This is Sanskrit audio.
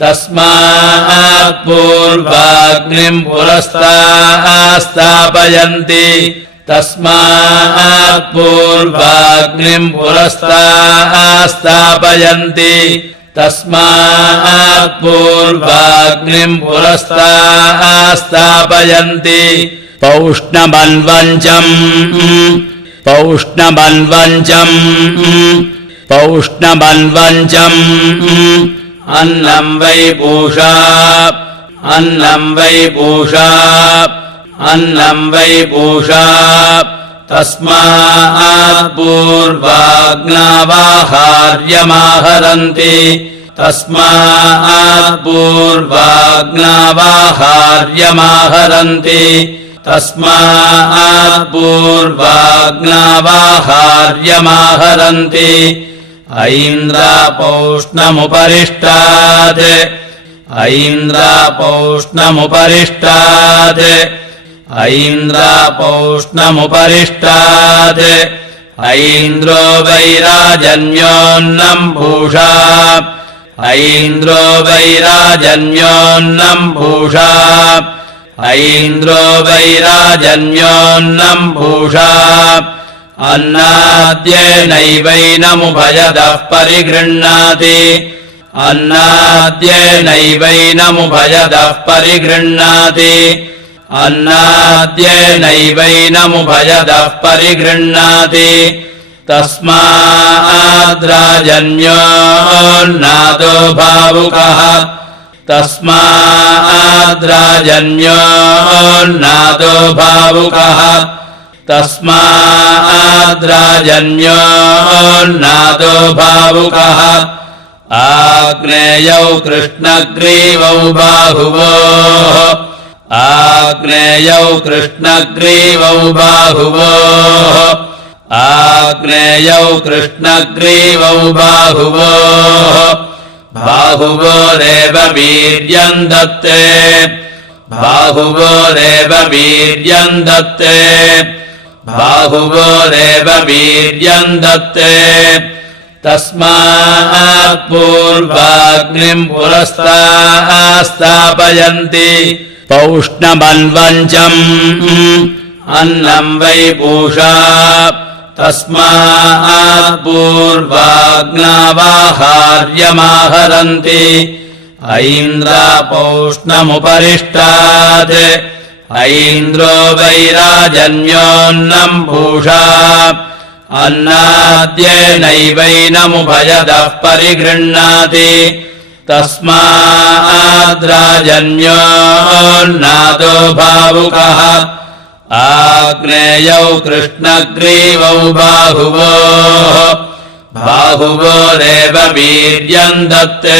तस्मात् पूर्वाग्निम् पुरस्तास्थापयन्ति तस्मात् पूर्वाग्निम् पुरस्तास्थापयन्ति तस्मात् पूर्वाग्निम् पुरस्तास्थापयन्ति पौष्णमन्वञ्चम् पौष्णमन्वञ्चम् पौष्णमन्वञ्चम् अन्नम् वै पूषा अन्नम् वै पूषा अन्नम् वै पूषा तस्मात् पूर्वाग्नावाहार्यमाहरन्ति तस्मात् पूर्वाग्नावाहार्यमाहरन्ति तस्मात् पूर्वाग्नावाहार्यमाहरन्ति ऐन्द्रापौष्णमुपरिष्टात् ऐन्द्रापौष्णमुपरिष्टात् ऐन्द्रापौष्णमुपरिष्टात् ऐन्द्रो वैराजन्योन्नम् भूषा ऐन्द्रो वैराजन्योन्नम् भूषा ऐन्द्रो वैराजन्योन्नम् भूषा अन्नाद्येनैवैनमुभयदः परिगृह्णाति अन्नाद्येनैवैनमुभयदः परिगृह्णाति अन्नाद्येनैवैनमुभयदः परिगृह्णाति तस्माद्राजन्योन्नादो भावुकः तस्माद्राजन्योन्नादो भावुकः तस्माद्राजन्योन्नादो भावुकः आग्नेयौ कृष्णग्रीवौ बाहुवोः आग्नेयौ कृष्णग्रीवौ बाहुवोः आग्नेयौ कृष्णग्रीवौ बाहुवोः बाहुवोरेव वीर्यम् दत्ते बाहुवोरेव वीर्यम् दत्ते बाहुवोरेव वीर्यम् दत्ते तस्मात् पूर्वाग्निम् पुरस्तास्थापयन्ति पौष्णमन्वञ्चम् अन्नम् वै पूषा तस्मात् पूर्वाग्नावाहार्यमाहरन्ति ऐन्द्रापौष्णमुपरिष्टात् ऐन्द्रो वैराजन्योन्नम् भूषा अन्नाद्येनैवैनमुभयदः परिगृह्णाति तस्माद्राजन्योन्नादो भावुकः आग्नेयौ कृष्णग्रीवौ बाहुवोः बाहुवोरेव वीर्यम् दत्ते